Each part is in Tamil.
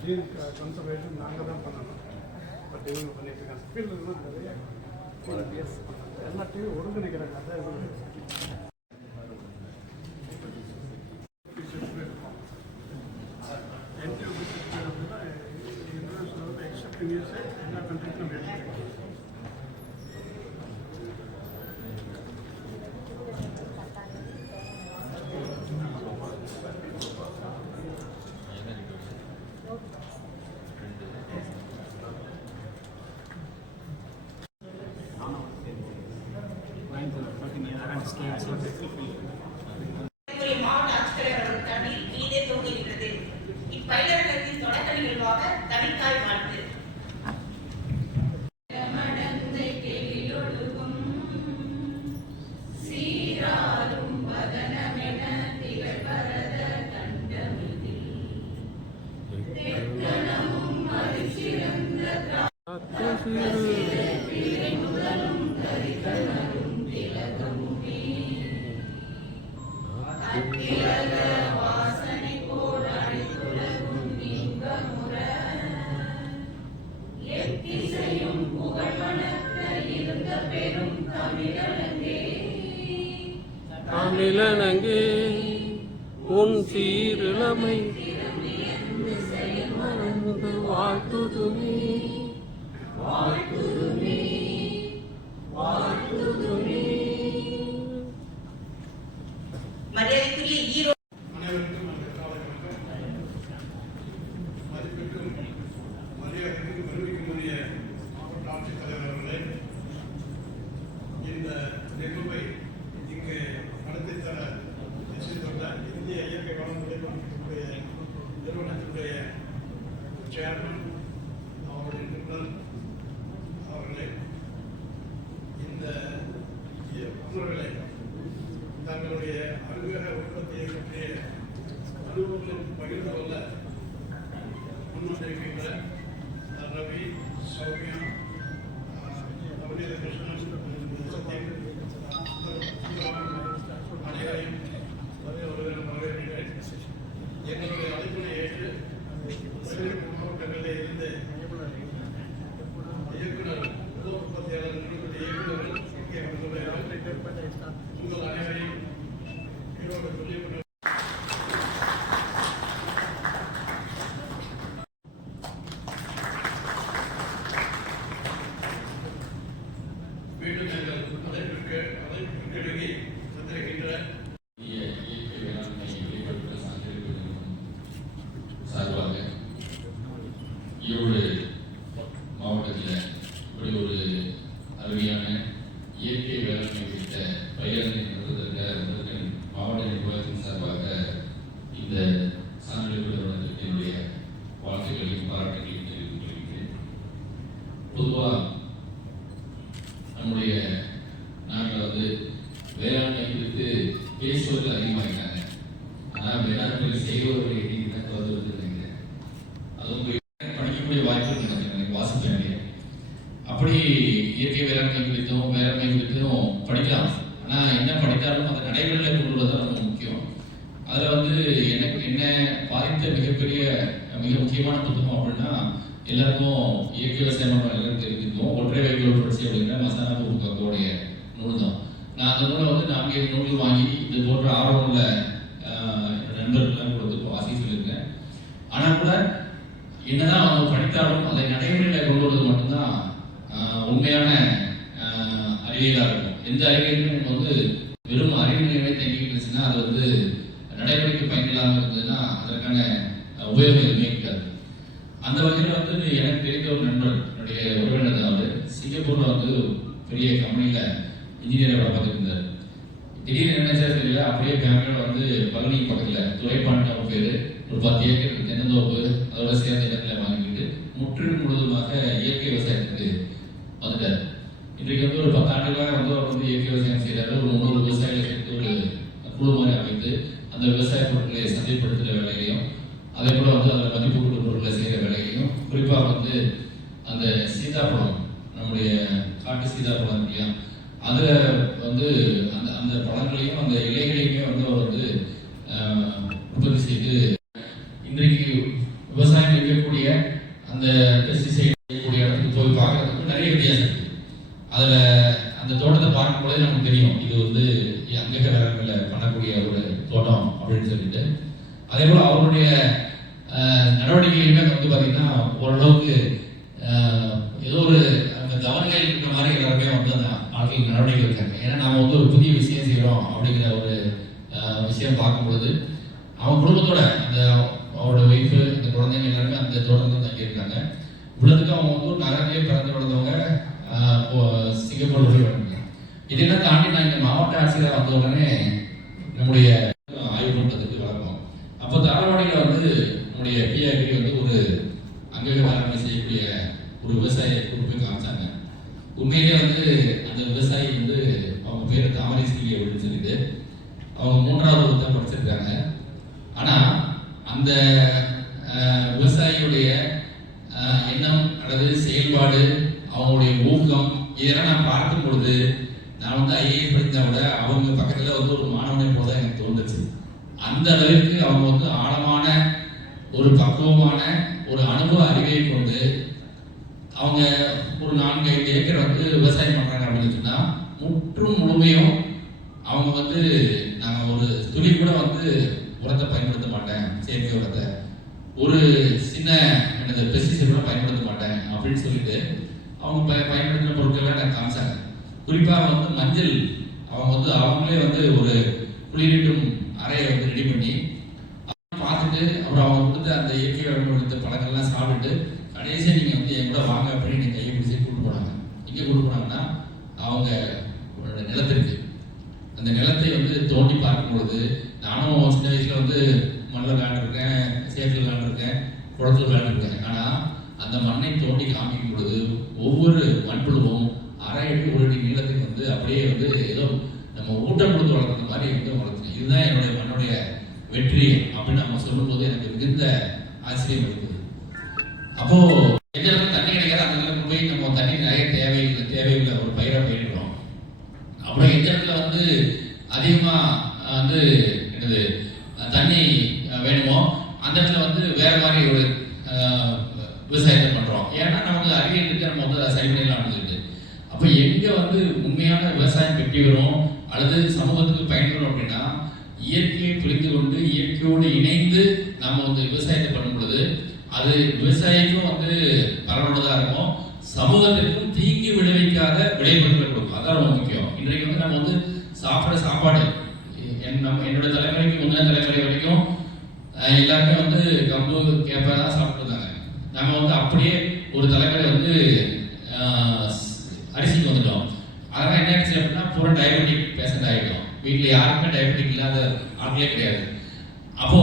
ஜீன் கன்சர்வேஷன் நாங்கள் தான் பண்ணணும். பட் இவங்க பண்ணிட்டு இருக்காங்க. ஃபீல்டுலாம் நிறைய வாலண்டியர்ஸ் எல்லாத்தையும் ஒருங்கிணைக்கிறாங்க. அதான் எக்ஸப்ட் யூஎஸ்ஏ எல்லா கண்ட்ரிக்கும் எடுத்துருக்கோம். மாவட்ட ஆட்சித்தலைவர் தண்ணீர் மீதே தோன்றுகிறது. இப்பயிலரங்கத்தின் தொடக்க நிகழ்வாக தனித்தாய் வாழ்த்து சீராரும் வதனமென திகழ்வரத கண்டமிதில் தெக்கணமும் அதிசிறந்த முதலும் கரிதனரும் திலகமுமே அத்திலக வாசனை போல் அழைத்துலகும் இன்பமுற எத்திசையும் புகழ் வணக்க இருந்த பெரும் தமிழனங்கே உன் சீரிழமை வாழ்த்துதுமே வாழ்த்துதுமே வாழ்த்துதுமே. மரியாதைக்குரிய ஈரோ அனைவருக்கும் அந்த காலகட்டம் மதிப்பிற்கும் மரியாதைக்கும் பெருமைக்குரிய மாவட்ட ஆட்சித்தலைவர் அவர்களே, இந்த நிகழ்வை இங்கு நடத்தி தர நிச்சயித்துள்ள இந்திய இயற்கை வளம் நிறுவனத்தினுடைய சேர்மன் அவருடைய நிபுணர் அவர்களே, இந்த உணர்வுகளை தங்களுடைய அறிமுக உற்பத்தியை பற்றிய அனுபவங்களை பகிர்ந்து கொள்ள முன்வந்திருக்கின்ற ரவி, சௌமியா, நவநீத கிருஷ்ணன், சத்யம் அனைவரையும் ஒருவரும் வரவேற்கிறேன். எங்களுடைய அழைப்பினை ஏற்று மாவட்டங்களில் இருந்து இயக்குனர் உணவு உற்பத்தியாளர் நிறுவனத்தின் இயக்குநர்கள் இங்கே வந்துள்ளார்கள். உங்கள் அனைவரையும் ஈரோடு சொல்லிக்கொண்டு மீண்டும் எங்கள் அழைப்பிற்கு இடுகி வந்திருக்கின்ற சார்பாக ஈரோடு மாவட்டத்தில் இப்படி ஒரு அருமையான இயற்கை வேளாண்மை குறித்த பயிரங்களை நடத்துவதற்காக மாவட்ட நிர்வாகத்தின் சார்பாக இந்த சான்றிதழ் நிறுவனத்திற்கு என்னுடைய வாழ்த்துக்களையும் பாராட்டுகளையும் தெரிவித்துக் கொள்கிறேன். பொதுவாக நம்முடைய நாட்டில் வந்து வேளாண்மை குறித்து பேசுவதற்கு அதிகமாகிட்டாங்க. ஆனால் வேளாண்மை செய்வதற்கு எண்ணிக்கை தான் குறைந்து நினைக்கிறேன். அதுவும் படிக்கக்கூடிய வாய்ப்பு எனக்கு வாசிப்பேன். அப்படி இயற்கை வேளாண்மை குறித்தும் வேளாண்மை குறித்தும் படிக்கலாம். ஆனால் என்ன படித்தாலும் அதை நடைமுறையில் கொண்டு வருவது ரொம்ப முக்கியம். அதில் வந்து எனக்கு என்ன பாதித்த மிக முக்கியமான புத்தகம் அப்படின்னா, எல்லாருக்கும் இயற்கை விவசாயம் எல்லாரும் தெரிஞ்சிருக்கோம். ஒற்றை வைக்கோல் புரட்சி அப்படிங்கிற மசாலா புத்தகத்தோடைய நூல் தான். நான் அந்த நூலை வந்து 4 நூல்கள் வாங்கி இது போன்ற ஆர்வமுள்ள நண்பர்கள்லாம் கொடுத்து வாசி சொல்லியிருக்கேன். ஆனால் கூட என்னதான் அவங்க படித்தாலும் அதை நடைமுறையில் கொண்டு வருவது மட்டும்தான் உண்மையான அறிவியலாக இருக்கும். எந்த அறிவியலுமே நம்ம வந்து வெறும் அறிவியலை தங்கிட்டு இருந்துச்சுன்னா அது வந்து நடைமுறைக்கு பயனில்லாமல் இருந்ததுன்னா அதற்கான உபயோகம் எதுவுமே இருக்காது. அந்த வகையில் வந்து எனக்கு தெரிந்த ஒரு நண்பர், என்னுடைய உறவினர் தான். அவர் சிங்கப்பூர்ல வந்து பெரிய கம்பெனியில் இன்ஜினியரை வேலை பார்த்துட்டு இருந்தார். திடீர்னு என்ன தெரியல, அப்படியே ஃபேமிலியோட வந்து பழனி பக்கத்தில் துறைப்பாண்ட பேர் ஒரு 10 ஏக்கர் தென்னந்தோப்பு அதோட சேர்ந்த இடத்துல வாங்கிட்டு முழுவதுமாக இயற்கை விவசாயத்துக்கு வந்துட்டார். இன்றைக்கு வந்து ஒரு 10 ஆண்டுகளாக வந்து அவர் வந்து இயற்கை விவசாயம் செய்கிறாரு. ஒரு 300 விவசாயிகளை சேர்த்து ஒரு குழு மாதிரி அமைத்து அந்த விவசாய பொருட்களை சந்தைப்படுத்துகிற வேலைகளையும் அதே போல வந்து அதில் மதிப்பூட்டு பொருட்களை செய்கிற வேலைகளையும், குறிப்பாக வந்து அந்த சீதாப்பழம், நம்முடைய காட்டு சீதாப்பழம் இல்லையா, அதில் வந்து அந்த பழங்களையும் அந்த இலைகளையுமே வந்து அவர் வந்து உற்பத்தி செய்து எனக்கு தெரியும் இது வந்து அங்கக வேளாண்மையில் பண்ணக்கூடிய ஒரு தோட்டம் அப்படின்னு சொல்லிட்டு. அதே போல் அவருடைய நடவடிக்கைகளுமே வந்து பார்த்தீங்கன்னா ஓரளவுக்கு ஏதோ ஒரு அந்த கவர்னர் இருக்கிற மாதிரி எல்லாருமே வந்து அந்த ஆட்கள் நடவடிக்கை இருக்காங்க. ஏன்னா நாம் வந்து ஒரு புதிய விஷயம் செய்கிறோம் அப்படிங்கிற ஒரு விஷயம் பார்க்கும்பொழுது அவன் குடும்பத்தோட அந்த அவரோட ஒய்ஃபு அந்த குழந்தைங்க எல்லாருமே அந்த தோட்டத்தில் தங்கியிருக்காங்க. இவ்வளோத்துக்கு அவங்க வந்து ஒரு நகரத்திலே பிறந்து வளர்ந்தவங்க சிங்கப்பூர்ல போய் வந்தாங்க. இதெல்லாம் தாண்டி நான் இந்த மாவட்ட ஆட்சியராக வந்த உடனே நம்முடைய ஆய்வு பண்ணுறதுக்கு வளர்ப்போம். அப்போ தாராவாடியில் வந்து நம்முடைய பிஆர்பி வந்து ஒரு அங்கக வேளாண்மை செய்யக்கூடிய ஒரு விவசாய குரூப்பை காமிச்சாங்க. உண்மையிலே வந்து அந்த விவசாயி வந்து அவங்க பேர் தாமரை செல்வி அப்படின்னு சொல்லிட்டு அவங்க 3வது தான் படிச்சிருக்காங்க. ஆனால் அந்த விவசாயியுடைய எண்ணம் அல்லது செயல்பாடு அவங்களுடைய ஊக்கம் இதெல்லாம் நான் பார்க்கும் பொழுது நான் வந்து ஐஏஎஸ் படித்தா விட அவங்க பக்கத்தில் வந்து ஒரு மாணவனை போல எனக்கு தோணுச்சு. அந்த அளவுக்கு அவங்க வந்து ஆழமான ஒரு பக்குவமான ஒரு அனுபவ அறிவை கொண்டு அவங்க ஒரு 4-5 ஏக்கர் வந்து விவசாயம் பண்ணுறாங்க அப்படின்னு சொன்னால் முற்றும் முழுமையும் அவங்க வந்து நாங்கள் ஒரு துளி கூட வந்து உரத்தை பயன்படுத்த மாட்டேன், செயற்கை உரத்தை ஒரு சின்ன எனது பெஸ்டிசைட் கூட பயன்படுத்த மாட்டேன் அப்படின்னு சொல்லிட்டு அவங்க பயன்படுத்தின பொருட்களை எனக்கு காமிச்சாங்க. குறிப்பாக வந்து மஞ்சள் அவங்க வந்து அவங்களே வந்து ஒரு குளிரூட்டும் அறையை வந்து ரெடி பண்ணி பார்த்துட்டு அப்புறம் அவங்க கொடுத்த அந்த இயற்கை வேளாண் கொடுத்த பழங்கள்லாம் சாப்பிட்டு கடைசியாக நீங்கள் வந்து என் கூட வாங்க அப்படின்னு நீங்கள் கையை பிடிச்சி கூட்டு போனாங்க. எங்கே கூட்டு போனாங்கன்னா அவங்க நிலத்திற்கு அந்த நிலத்தை வந்து தோண்டி பார்க்கும்பொழுது நானும் சின்ன வயசில் வந்து மண்ணில் விளையாண்டுருக்கேன், சேற்றில் விளையாண்டுருக்கேன், குளத்தில் விளையாண்டுருக்கேன். ஆனால் அந்த மண்ணை தோண்டி காமிக்கும் பொழுது ஒவ்வொரு மண்புழுவும் 1/2 அடி 1 அடி நீளத்துக்கு வந்து அப்படியே வந்து ஏதோ நம்ம ஊட்டம் கொடுத்து வளர்க்குற மாதிரி வந்து வளர்த்துனேன். இதுதான் என்னுடைய மண்ணுடைய வெற்றி அப்படின்னு நம்ம சொல்லும்போது எனக்கு மிகுந்த ஆச்சரியம் இருக்குது. அப்போ எந்த இடத்துல தண்ணி கிடைக்காது அந்த இடத்துல போய் நம்ம தண்ணி நிறைய தேவையில்லை ஒரு பயிரை பயிரிடுறோம். அப்புறம் எந்த இடத்துல வந்து அதிகமாக வந்து என்னது தண்ணி வேணுமோ அந்த இடத்துல வந்து வேற மாதிரி ஒரு விவசாயத்தை பண்ணுறோம். ஏன்னா நமக்கு அறிவியல் இருக்கு, நம்ம வந்து அதை சரி பண்ணிடலாம் சொல்லிட்டு. அப்போ எங்கே வந்து உண்மையான விவசாயம் வெற்றி வரும் அல்லது சமூகத்துக்கு பயன்பெறும் அப்படின்னா இயற்கையை புரிந்து கொண்டு இயற்கையோடு இணைந்து நம்ம வந்து விவசாயத்தை பண்ணும் பொழுது அது விவசாயிக்கும் வந்து பரவலானதாக இருக்கும், சமூகத்திற்கும் தீங்கு விளைவிக்காத விளைபொருட்களை கொடுக்கும். அதான் ரொம்ப முக்கியம். இன்றைக்கு வந்து நம்ம வந்து சாப்பிட்ற சாப்பாடு என்னோட தலைமுறைக்கு முந்தைய தலைமுறை வரைக்கும் எல்லாருமே வந்து கம்பு கேப்பை தான் சாப்பிட்டுருந்தாங்க. நம்ம வந்து அப்படியே ஒரு தலைமுறை வந்து அரிசிக்கு வந்துட்டோம். அதெல்லாம் என்ன ஆச்சு அப்படின்னா பூரா டயபெட்டிக் பேஷண்ட் ஆகிட்டோம். வீட்டில் யாருக்குமே டயபெட்டிக் இல்லாத ஆட்களே கிடையாது. அப்போ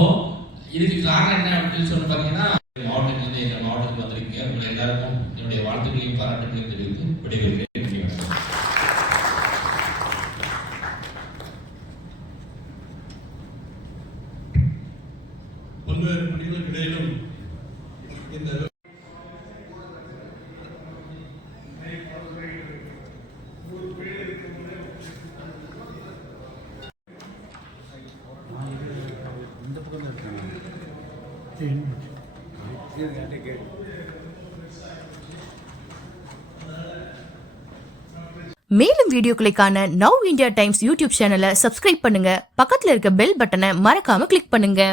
இதுக்கு காரணம் என்ன அப்படின்னு சொல்லி பார்த்தீங்கன்னா மாவட்டத்தில் வந்து எங்கள் மாவட்டத்துக்கு வந்திருக்கீங்க. உங்களை எல்லாருக்கும் என்னுடைய வாழ்த்துக்களையும் பாராட்டுகளையும் தெரிவித்து விடைபெறுகிறேன். பல்வேறு பணிகளுக்கு இடையிலும் இந்த மேலும் வீடியோக்களை காண நவ் இந்தியா டைம்ஸ் யூடியூப் சேனலை சப்ஸ்கிரைப் பண்ணுங்க. பக்கத்துல இருக்க பெல் பட்டனை மறக்காம கிளிக் பண்ணுங்க.